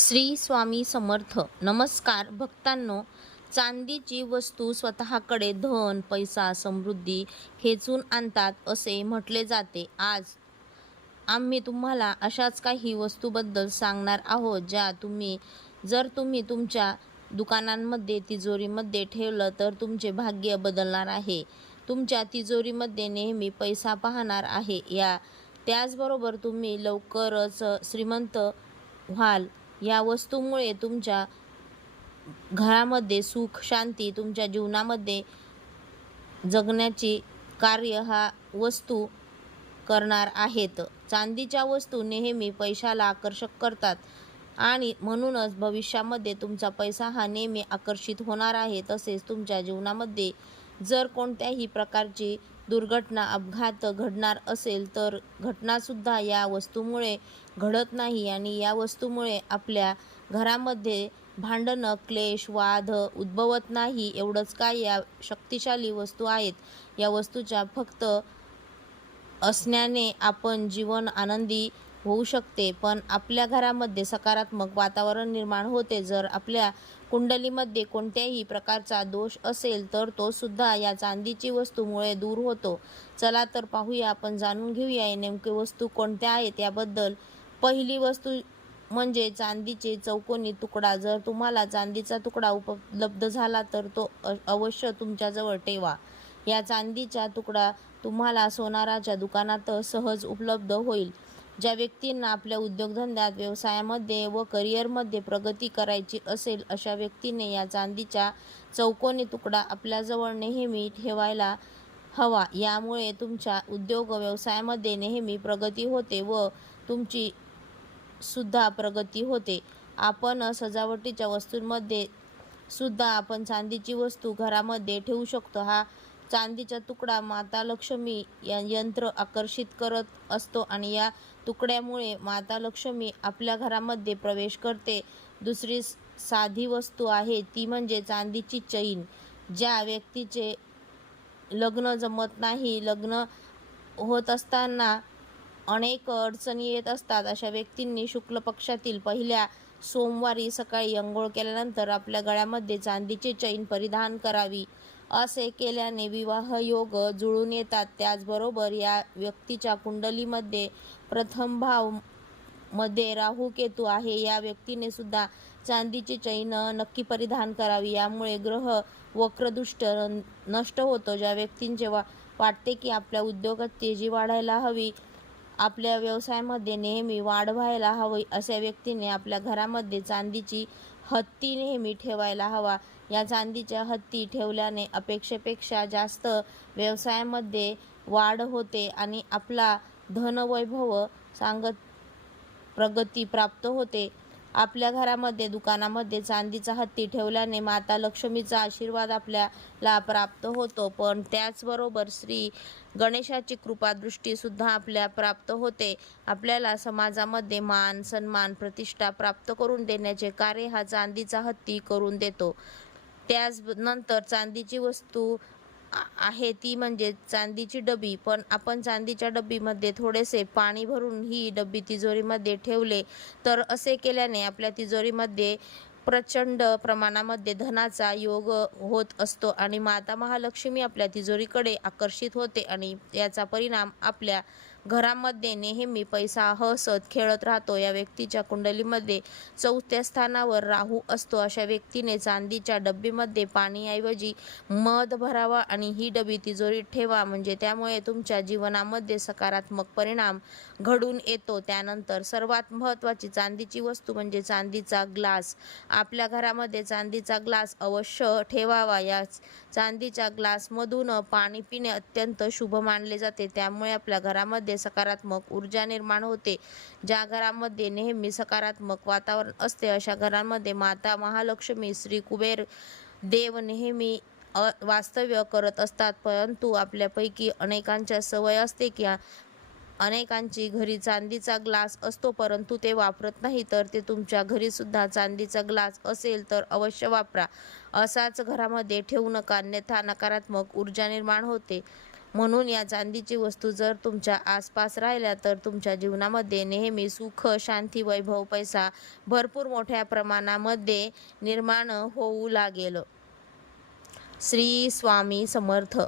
श्री स्वामी समर्थ. नमस्कार भक्तांनो. चांदीची वस्तू स्वतःकडे धन, पैसा, समृद्धी खेचून आणतात असे म्हटले जाते. आज आम्ही तुम्हाला अशाच काही वस्तूबद्दल सांगणार आहोत ज्या जर तुम्ही तुमच्या दुकानांमध्ये, तिजोरीमध्ये ठेवलं तर तुमचे भाग्य बदलणार आहे. तुमच्या तिजोरीमध्ये नेहमी पैसा पाहणार आहे. त्याचबरोबर तुम्ही लवकरच श्रीमंत व्हाल. या वस्तूमुळे तुमच्या घरामध्ये सुख, शांती, तुमच्या जीवनामध्ये जगण्याची कार्य हा वस्तू करणार आहेत. चांदीच्या वस्तू नेहमी पैशाला आकर्षक करतात आणि म्हणूनच भविष्यामध्ये तुमचा पैसा हा नेहमी आकर्षित होणार आहे. तसेच तुमच्या जीवनामध्ये जर कोणत्याही प्रकारची दुर्घटना, अपघात घडणार असेल तर घटनासुद्धा या वस्तूमुळे घडत नाही आणि या वस्तूमुळे आपल्या घरामध्ये भांडणं, क्लेश, वाद उद्भवत नाही. एवढंच काय, या शक्तिशाली वस्तू आहेत. या वस्तूच्या फक्त असण्याने आपण जीवन आनंदी होऊ शकते, पण आपल्या घरामध्ये सकारात्मक वातावरण निर्माण होते. जर आपल्या कुंडलीमध्ये कोणत्याही प्रकारचा दोष असेल तर तो सुद्धा या चांदीची वस्तूमुळे दूर होतो. चला तर पाहूया, आपण जाणून घेऊया नेमके वस्तू कोणत्या आहेत याबद्दल. पहिली वस्तू म्हणजे चांदीचे चौकोनी तुकडा. जर तुम्हाला चांदीचा तुकडा उपलब्ध झाला तर तो अवश्य तुमच्याजवळ ठेवा. या चांदीचा तुकडा तुम्हाला सोनाराच्या दुकानात सहज उपलब्ध होईल. ज्या व्यक्तींना आपल्या उद्योगधंद्यात, व्यवसायामध्ये व करिअरमध्ये प्रगती करायची असेल अशा व्यक्तीने या चांदीचा चौकोनी तुकडा आपल्याजवळ नेहमी ठेवायला हवा. यामुळे तुमच्या उद्योग व्यवसायामध्ये नेहमी प्रगती होते व तुमची सुद्धा प्रगती होते. आपण सजावटीच्या वस्तूंमध्ये सुद्धा आपण चांदीची वस्तू घरामध्ये ठेवू शकतो. हा चांदीचा तुकडा माता लक्ष्मी यंत्र आकर्षित करत असतो आणि या तुकड्यामुळे माता लक्ष्मी आपल्या घरामध्ये प्रवेश करते. दुसरी साधी वस्तू आहे ती म्हणजे चांदीची चैन. ज्या व्यक्तीचे लग्न जमत नाही, लग्न होत असताना अनेक अडचणी येत असतात, अशा व्यक्तींनी शुक्ल पक्षातील पहिल्या सोमवारी सकाळी अंघोळ केल्यानंतर आपल्या गळ्यामध्ये चांदीची चैन परिधान करावी. असे केल्याने विवाह योग जुळून येतात. त्याचबरोबर या व्यक्तीच्या कुंडलीमध्ये प्रथम भाव मध्ये राहू केतू आहे. या व्यक्तीने सुद्धा चांदीची चैन नक्की परिधान करावी. यामुळे ग्रह वक्रदृष्ट नष्ट होतो. ज्या व्यक्तींचे वाटते की आपल्या उद्योगात तेजी वाढायला हवी, आपल्या व्यवसायामध्ये नेहमी वाढ व्हायला हवी, अशा व्यक्तीने आपल्या घरामध्ये चांदीची हत्ती नेहमी ठेवायला हवा. या चांदीच्या हत्ती ठेवल्याने अपेक्षेपेक्षा जास्त व्यवसायामध्ये वाढ होते आणि आपला धनवैभव प्रगती प्राप्त होते. आपल्या घरामध्ये, दुकानामध्ये चांदीचा हत्ती ठेवल्याने माता लक्ष्मीचा आशीर्वाद आपल्याला प्राप्त होतो, पण त्याचबरोबर श्री गणेशाची कृपा दृष्टी सुद्धा आपल्या प्राप्त होते. आपल्याला समाजामध्ये मान, सन्मान, प्रतिष्ठा प्राप्त करून देण्याचे कार्य हा चांदीचा हत्ती करून देतो. त्यानंतर चांदीची वस्तू आहे ती म्हणजे चांदीची डबी. पण आपण चांदीच्या डबीमध्ये थोडेसे पाणी भरून ही डबी तिजोरीमध्ये ठेवले तर असे केल्याने आपल्या तिजोरीमध्ये प्रचंड प्रमाणामध्ये धनाचा योग होत असतो आणि माता महालक्ष्मी आपल्या तिजोरीकडे आकर्षित होते आणि याचा परिणाम आपल्या घरामध्ये नेहमी पैसा हसत खेळत राहतो. या व्यक्तीच्या कुंडलीमध्ये 4थ्या स्थानावर राहू असतो. अशा व्यक्तीने चांदीच्या डब्बीमध्ये पाणीऐवजी मध भरावा आणि ही डबी तिजोरीत ठेवा, म्हणजे त्यामुळे तुमच्या जीवनामध्ये सकारात्मक परिणाम घडून येतो. त्यानंतर सर्वात महत्त्वाची चांदीची वस्तू म्हणजे चांदीचा ग्लास. आपल्या घरामध्ये चांदीचा ग्लास अवश्य ठेवावा. या चांदीच्या ग्लासमधून पाणी पिणे अत्यंत शुभ मानले जाते. त्यामुळे आपल्या घरामध्ये सकारात्मक ऊर्जा निर्माण होते. ज्या घरामध्ये नेहमी सकारात्मक वातावरण असते अशा घरांमध्ये माता महालक्ष्मी, श्री कुबेर देव नेहमी वास्तव्य करत असतात. परंतु आपल्यापैकी अनेकांच्या सवय असते की अनेकांची घरी चांदीचा ग्लास असतो परंतु ते वापरत नाही. तर ते तुमच्या घरी सुद्धा चांदीचा ग्लास असेल तर अवश्य वापरा. असाच घरामध्ये ठेवू नका, अन्यथा नकारात्मक ऊर्जा निर्माण होते. म्हणून या चांदीची वस्तू जर तुमच्या आसपास राहिल्या तर तुमच्या जीवनामध्ये नेहमी सुख, शांती, वैभव, पैसा भरपूर मोठ्या प्रमाणामध्ये निर्माण होऊ लागेल. श्री स्वामी समर्थ.